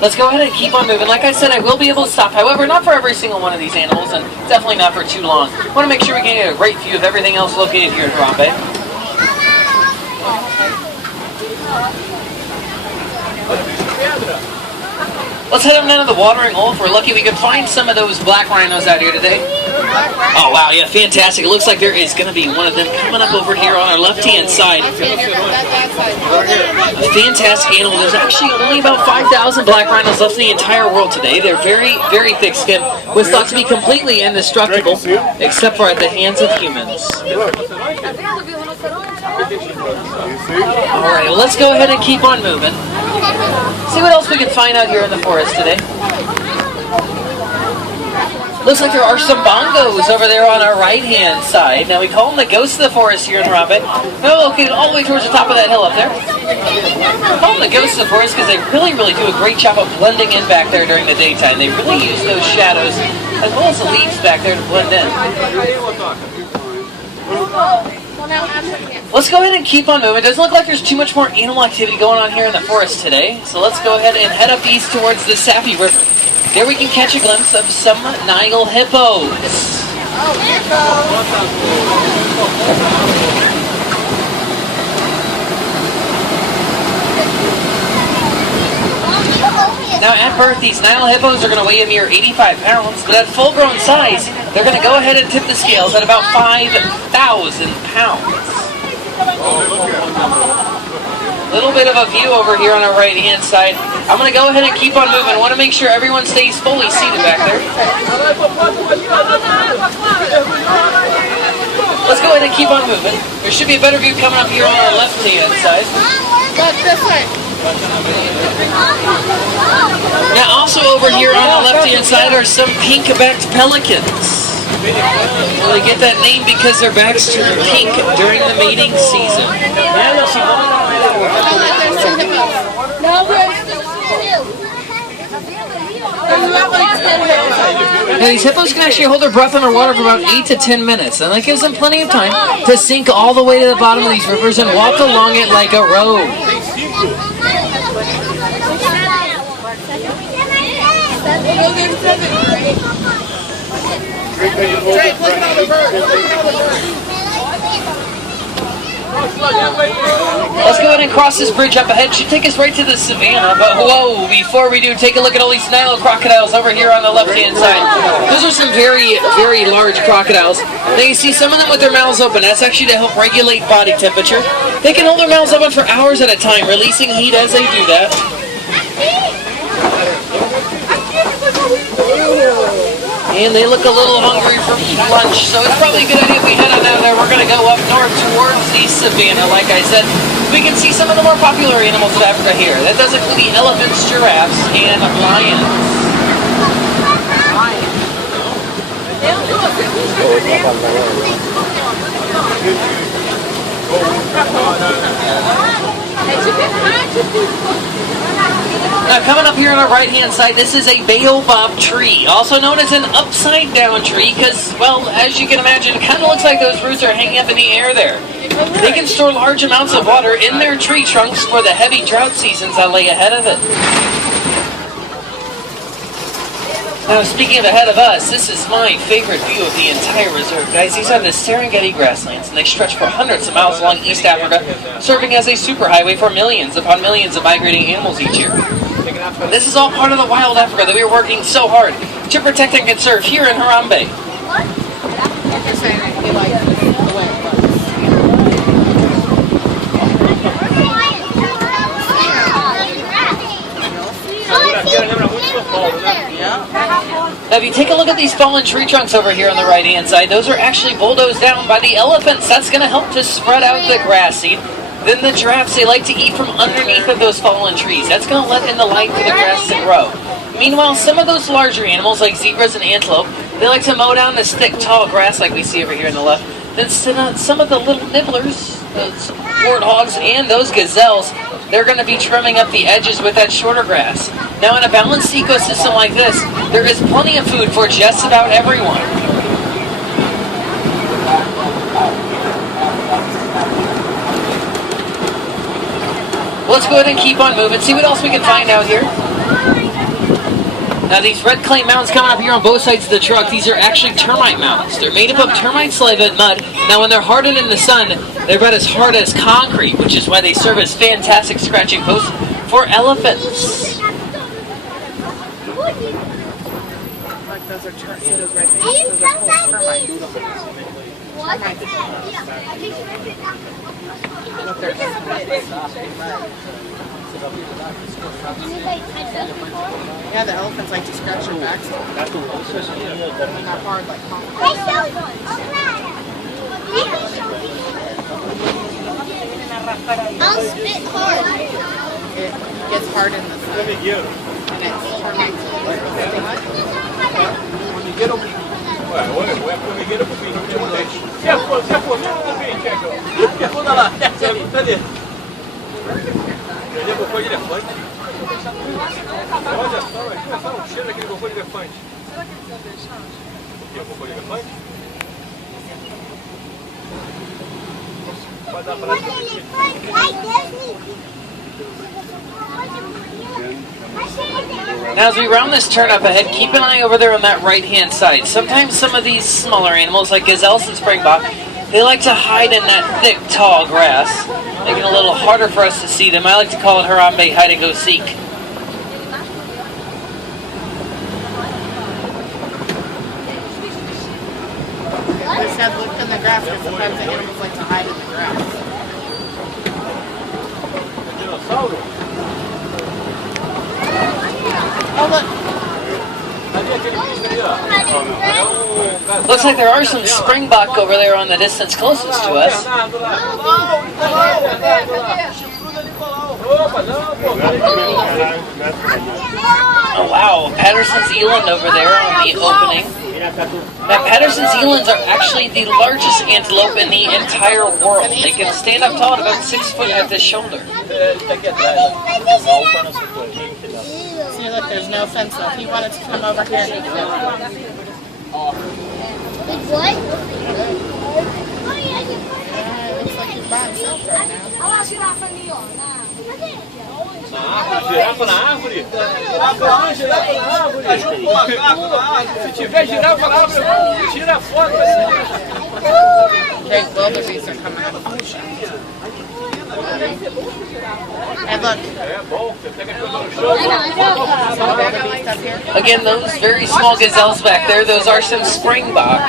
Let's go ahead and keep on moving. Like I said, I will be able to stop. However, not for every single one of these animals, and definitely not for too long. I want to make sure we get a great view of everything else located here in Harambe. Let's head on down to the watering hole. If we're lucky, we can find some of those black rhinos out here today. Oh, wow, yeah, fantastic. It looks like there is going to be one of them coming up over here on our left-hand side. A fantastic animal. There's actually only about 5,000 black rhinos left in the entire world today. They're very, very thick-skinned, was thought to be completely indestructible, except for at the hands of humans. All right, well, let's go ahead and keep on moving. See what else we can find out here in the forest today. Looks like there are some bongos over there on our right-hand side. Now, we call them the ghosts of the forest here in Harambe. They're located all the way towards the top of that hill up there. We call them the ghosts of the forest because they really, really do a great job of blending in back there during the daytime. They really use those shadows as well as the leaves back there to blend in. Let's go ahead and keep on moving. It doesn't look like there's too much more animal activity going on here in the forest today. So let's go ahead and head up east towards the Sappy River. There we can catch a glimpse of some Nile hippos. Now at birth, these Nile hippos are going to weigh a mere 85 pounds, but at full-grown size, they're going to go ahead and tip the scales at about 5,000 pounds. Little bit of a view over here on our right-hand side. I'm going to go ahead and keep on moving. I want to make sure everyone stays fully seated back there. Let's go ahead and keep on moving. There should be a better view coming up here on our left-hand side. This way. Now also over here on the left-hand side are some pink-backed pelicans. Well, they get that name because their backs turn pink during the mating season. Now these hippos can actually hold their breath underwater for about 8 to 10 minutes, and that gives them plenty of time to sink all the way to the bottom of these rivers and walk along it like a road. Let's go ahead and cross this bridge up ahead. It should take us right to the savannah. But whoa, before we do, take a look at all these Nile crocodiles over here on the left-hand side. Those are some very, very large crocodiles. Now you see some of them with their mouths open. That's actually to help regulate body temperature. They can hold their mouths open for hours at a time, releasing heat as they do that. And they look a little hungry for lunch, so it's probably a good idea if we head on out there. We're going to go up north towards the savannah. Like I said, we can see some of the more popular animals of Africa here. That does include the elephants, giraffes, and lions. Now coming up here on our right-hand side, this is a baobab tree, also known as an upside-down tree, because, well, as you can imagine, it kind of looks like those roots are hanging up in the air there. They can store large amounts of water in their tree trunks for the heavy drought seasons that lay ahead of it. Now, speaking of ahead of us, this is my favorite view of the entire reserve. Guys, these are the Serengeti grasslands, and they stretch for hundreds of miles along East Africa, serving as a superhighway for millions upon millions of migrating animals each year. This is all part of the wild Africa that we are working so hard to protect and conserve here in Harambe. Now if you take a look at these fallen tree trunks over here on the right hand side, those are actually bulldozed down by the elephants. That's going to help to spread out the grass seed. Then the giraffes, they like to eat from underneath of those fallen trees. That's going to let in the light for the grass to grow. Meanwhile, some of those larger animals like zebras and antelope, they like to mow down this thick, tall grass like we see over here on the left. Then some of the little nibblers, those warthogs and those gazelles, they're going to be trimming up the edges with that shorter grass. Now in a balanced ecosystem like this, there is plenty of food for just about everyone. Let's go ahead and keep on moving, see what else we can find out here. Now these red clay mounds coming up here on both sides of the truck, these are actually termite mounds. They're made up of termite saliva and mud. Now when they're hardened in the sun, they're about as hard as concrete, which is why they serve as fantastic scratching posts for elephants. Like those are see those red things? Those are called termites. With their yeah, the elephants like to scratch your back. Not hard like concrete. I'll spit hard. It gets hard in the sun. And it's termites. Ele é cocô de elefante. Olha só, aqui é só o cheiro daquele cocô de elefante. Será que eles vão deixar? O que é cocô de elefante? Pode dar pra lá. Now as we round this turn up ahead, keep an eye over there on that right-hand side. Sometimes some of these smaller animals, like gazelles and springbok, they like to hide in that thick, tall grass, making it a little harder for us to see them. I like to call it Harambe hide-and-go-seek. They said look in the grass because sometimes the animals like to hide in the grass. Oh look! Looks like there are some springbok over there on the distance closest to us. Oh wow, Patterson's eland over there on the opening. Now Patterson's elands are actually the largest antelope in the entire world. They can stand up tall at about 6 foot at the shoulder. See, look, there's no fence. So if he wanted to come over here, he could. Like what? It looks like he's by himself right now. Girafa na árvore? Girafa na árvore? Se tiver girafa na árvore, tira a foto. Big wildebeest are coming up. And look. Again, those very small gazelles back there, those are some springbok.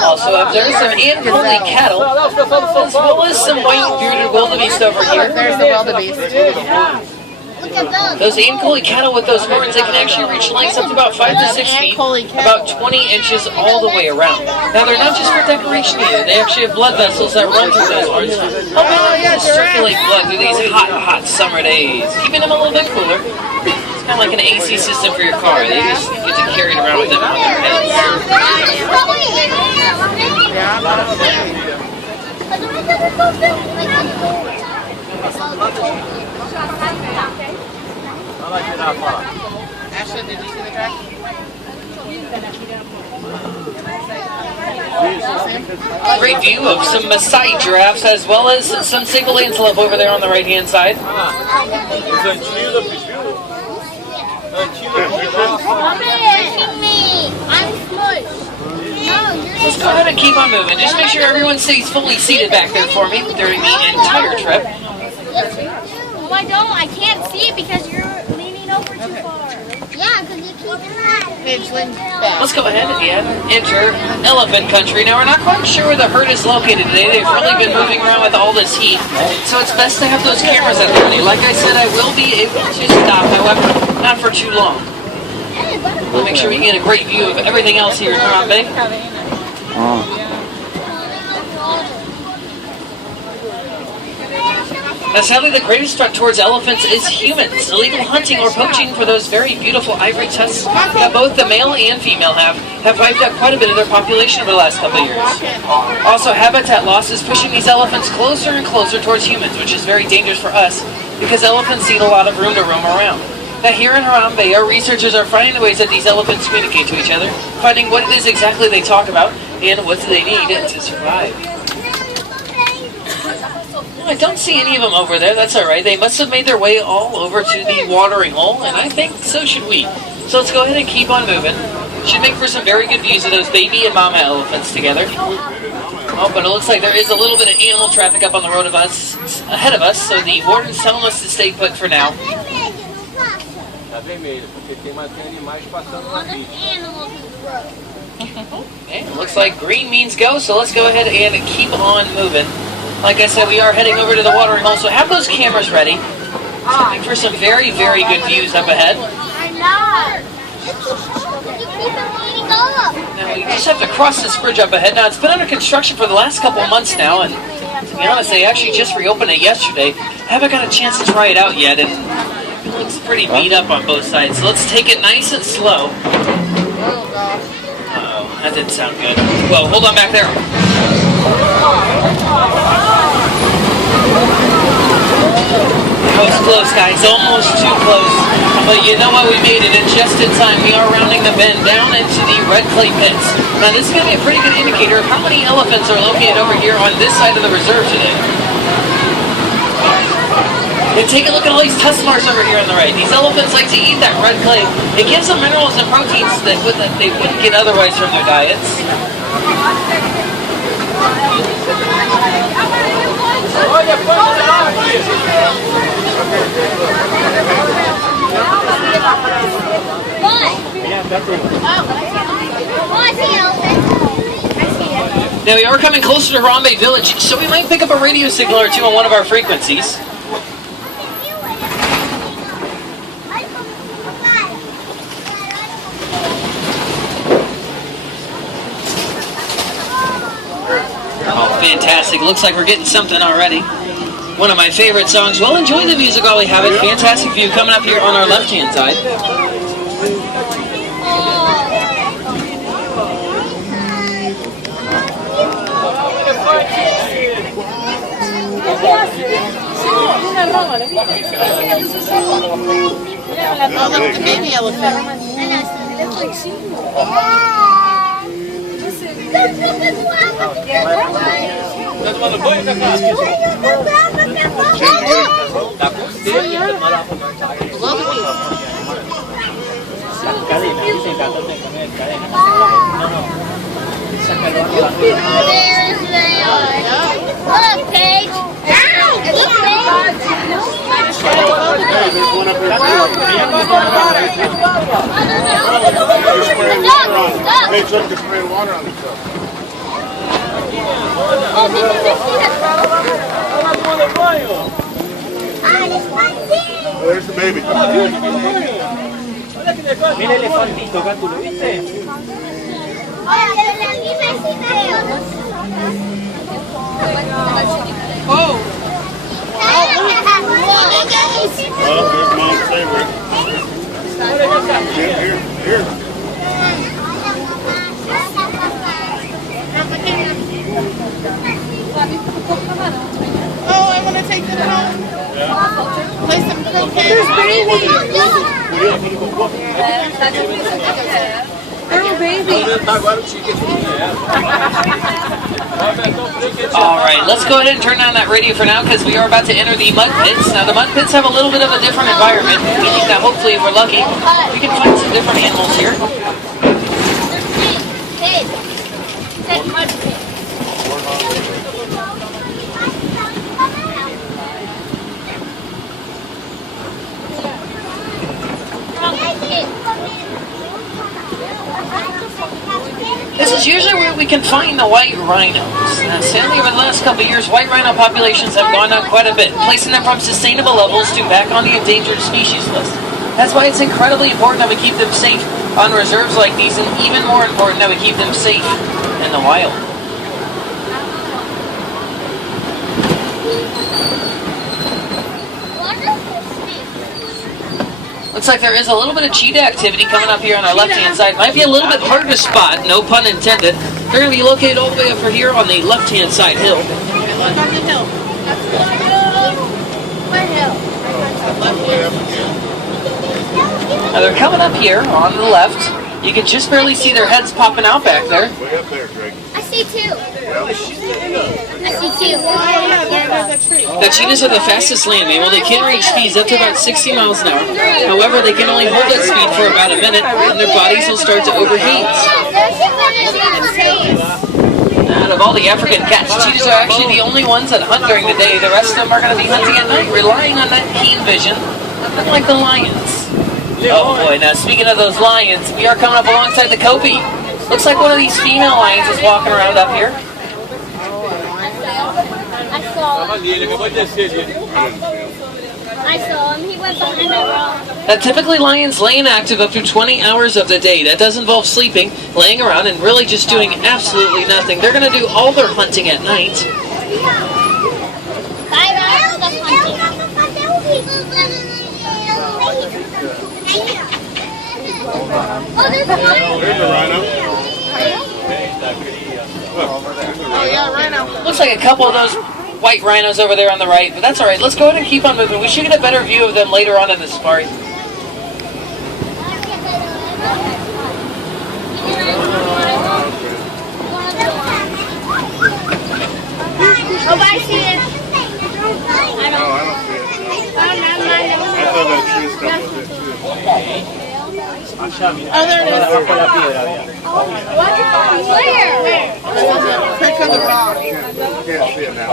Also up there, some Ankole cattle, as well as some white bearded wildebeest over here. There's the wildebeest. Those Ankole cattle with those horns, they can actually reach lengths up to about 5 to 6 feet, about 20 inches all the way around. Now they're not just for decoration either, they actually have blood vessels that run through those horns, helping them circulate blood through these hot, hot summer days, keeping them a little bit cooler. It's kind of like an AC system for your car, they just get to carry it around with them on their heads. Ashley, did you see the dragon? Great view of some Maasai giraffes as well as some single antelope over there on the right hand side. I'm smushed. Let's go ahead and keep on moving. Just make sure everyone stays fully seated back there for me during the entire trip. No, I don't. I can't see it because you're leaning over too far. Yeah, because you keep back. Let's go ahead and enter elephant country. Now we're not quite sure where the herd is located today. They've really been moving around with all this heat, so it's best to have those cameras at the ready. Like I said, I will be able to stop, however, not for too long. We'll make sure we get a great view of everything else here in Harambe. Now sadly, the greatest threat towards elephants is humans. Illegal hunting or poaching for those very beautiful ivory tusks that both the male and female have wiped out quite a bit of their population over the last couple of years. Also, habitat loss is pushing these elephants closer and closer towards humans, which is very dangerous for us because elephants need a lot of room to roam around. Now here in Harambe, our researchers are finding ways that these elephants communicate to each other, finding what it is exactly they talk about and what do they need to survive. I don't see any of them over there. That's all right. They must have made their way all over to the watering hole, and I think so should we. So let's go ahead and keep on moving. Should make for some very good views of those baby and mama elephants together. Oh, but it looks like there is a little bit of animal traffic up on the road ahead of us, so the warden's telling us to stay put for now. Tá vermelho, porque tem animais passando na pista. Okay, it looks like green means go, so let's go ahead and keep on moving. Like I said, we are heading over to the watering hole, so have those cameras ready. Looking for some very, very good views up ahead. I know. Now we just have to cross this bridge up ahead. Now it's been under construction for the last couple of months now, and to be honest, they actually just reopened it yesterday. I haven't got a chance to try it out yet, and it looks pretty beat up on both sides. So let's take it nice and slow. Uh-oh, that didn't sound good. Whoa, hold on back there. That was close, guys. Almost too close. But you know what? We made it, and just in time. We are rounding the bend down into the red clay pits. Now, this is going to be a pretty good indicator of how many elephants are located over here on this side of the reserve today. And take a look at all these test marks over here on the right. These elephants like to eat that red clay. It gives them minerals and proteins that they wouldn't get otherwise from their diets. Now we are coming closer to Harambe Village, so we might pick up a radio signal or two on one of our frequencies. Oh, fantastic. Looks like we're getting something already. One of my favorite songs. Well, enjoy the music while we have it. Fantastic view coming up here on our left-hand side. Oh, look, the baby elephant. Tá tomando banho, Cacá? Tá com sede, tá tomando Look, Paige. Look, They took to spray water on themselves. Oh, did you just see that? There's the baby. Mira el elefantito, gato, ¿lo viste? Oh. Oh, there's mom's favorite. Here. Oh, I want to take them home. Play some croquet. There's baby. Little baby. Alright, let's go ahead and turn down that radio for now because we are about to enter the mud pits. Now, the mud pits have a little bit of a different environment. We think that hopefully, if we're lucky, we can find some different animals here. This is usually where we can find the white rhinos. Now, sadly, over the last couple of years, white rhino populations have gone down quite a bit, placing them from sustainable levels to back on the endangered species list. That's why it's incredibly important that we keep them safe on reserves like these, and even more important that we keep them safe in the wild. Looks like there is a little bit of cheetah activity coming up here on our left-hand side. Might be a little bit hard to spot, no pun intended. They're going to be located all the way over here on the left-hand side hill. Look on the hill. What hill? Now they're coming up here on the left. You can just barely see their heads popping out back there. Way up there, Greg. I see see two. I see two. The cheetahs are the fastest land mammal. They can reach speeds up to about 60 miles an hour. However, they can only hold that speed for about a minute, and their bodies will start to overheat. Out of all the African cats, cheetahs are actually the only ones that hunt during the day. The rest of them are going to be hunting at night, relying on that keen vision, like the lions. Oh boy, now speaking of those lions, we are coming up alongside the Kopi. Looks like one of these female lions is walking around up here. I saw him. He went behind that rock. Now, typically lions lay inactive up to 20 hours of the day. That does involve sleeping, laying around, and really just doing absolutely nothing. They're going to do all their hunting at night. 5 hours of hunting. Oh, there's one. There's a rhino. Oh, yeah, rhino. Looks like a couple of those white rhinos over there on the right, but that's all right. Let's go ahead and keep on moving. We should get a better view of them later on in the safari. Oh, I see it. I don't see it. I thought that tree stuff was it too. Oh, there it is. Where? Click on the rock. You can't see it now.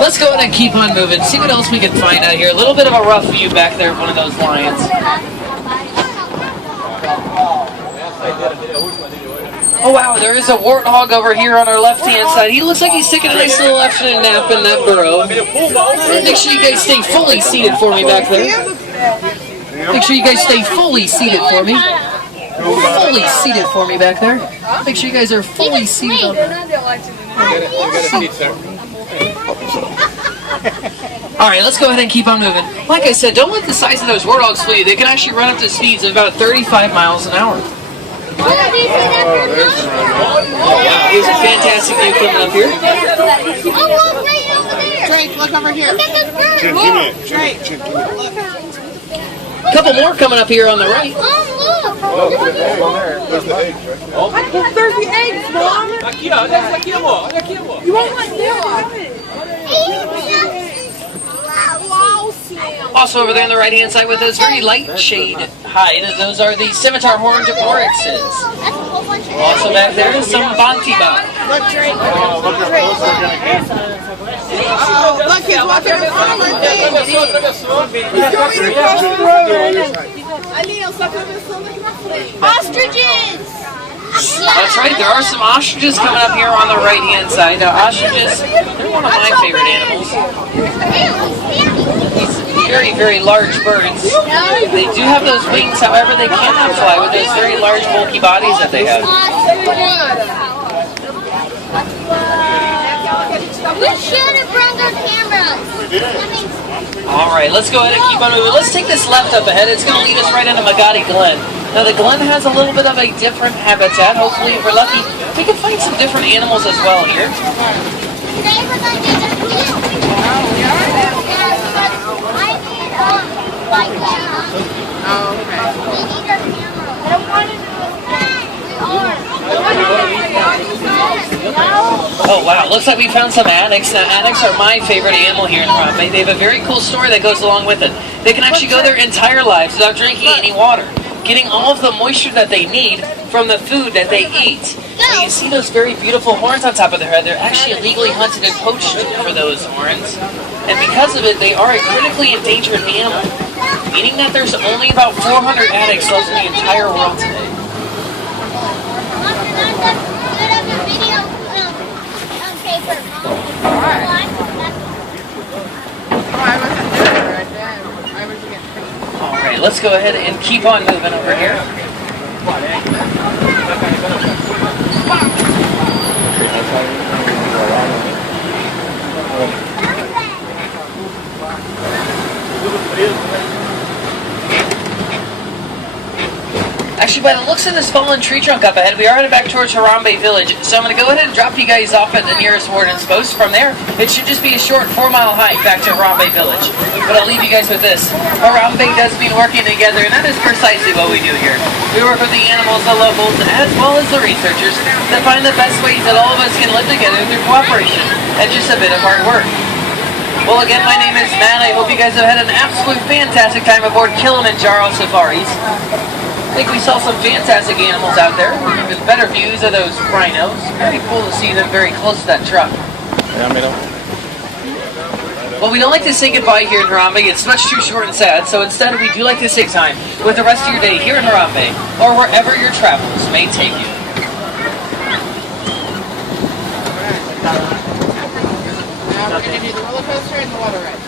Let's go ahead and keep on moving. See what else we can find out here. A little bit of a rough view back there of one of those lions. Oh wow, there is a warthog over here on our left-hand side. He looks like he's taking a nice little afternoon nap in that burrow. Make sure you guys stay fully seated for me back there. Make sure you guys stay fully seated for me. Fully seated for me back there. Make sure you guys are fully seated on there. Alright, let's go ahead and keep on moving. Like I said, don't let the size of those warthogs fool you. They can actually run up to speeds of about 35 miles an hour. Oh, do you see that bird? Oh wow, here's a fantastic view coming up here. Oh, look, right over there. Drake, look over here. Look at this bird. Chip, give me it. Drake. Chip, give me it. Look. A couple more coming up here on the right. Oh, look. There's the eggs, right? There's the eggs, Mom. Aqui, ó. Olha aqui, amor. Olha aqui, amor. You won't let them. Also over there on the right-hand side with those very light shade hide, those are the scimitar horned oryxes. That's a whole bunch of Also back there is some bantiba. Look, Drake. Oh, look how close they're gonna get. Oh, look, he's walking in front of our thing. ostriches. That's right, there are some ostriches coming up here on the right-hand side. Now, ostriches, they're one of my favorite animals. These very, very large birds. They do have those wings, however, they cannot fly with those very large, bulky bodies that they have. We should have brought our cameras. All right, let's go ahead and keep on moving. Let's take this left up ahead. It's going to lead us right into Magadi Glen. Now, the Glen has a little bit of a different habitat. Hopefully, if we're lucky, we can find some different animals as well here. Today we're going to get a fish. Oh, okay. We need our camera. I don't want to do Oh, wow. Looks like we found some anax. Now, anax are my favorite animal here in the Rock Bay. They have a very cool story that goes along with it. They can actually go their entire lives without drinking any water, getting all of the moisture that they need from the food that they eat. Now, you see those very beautiful horns on top of their head. They're actually illegally hunted and poached for those horns. And because of it, they are a critically endangered animal, meaning that there's only about 400 anax left in the entire world today. Alright, let's go ahead and keep on moving over here. Actually, by the looks of this fallen tree trunk up ahead, we are headed back towards Harambe Village. So I'm going to go ahead and drop you guys off at the nearest warden's post. From there, it should just be a short 4-mile hike back to Harambe Village. But I'll leave you guys with this. Harambe does mean working together, and that is precisely what we do here. We work with the animals, the locals, as well as the researchers to find the best ways that all of us can live together through cooperation and just a bit of hard work. Well, again, my name is Matt. I hope you guys have had an absolute fantastic time aboard Kilimanjaro Safaris. I think we saw some fantastic animals out there, with better views of those rhinos. Very cool to see them very close to that truck. Well, we don't like to say goodbye here in Harambe. It's much too short and sad, so instead we do like to take time with the rest of your day here in Harambe, or wherever your travels may take you. Now we're going to do the roller coaster and the water ride.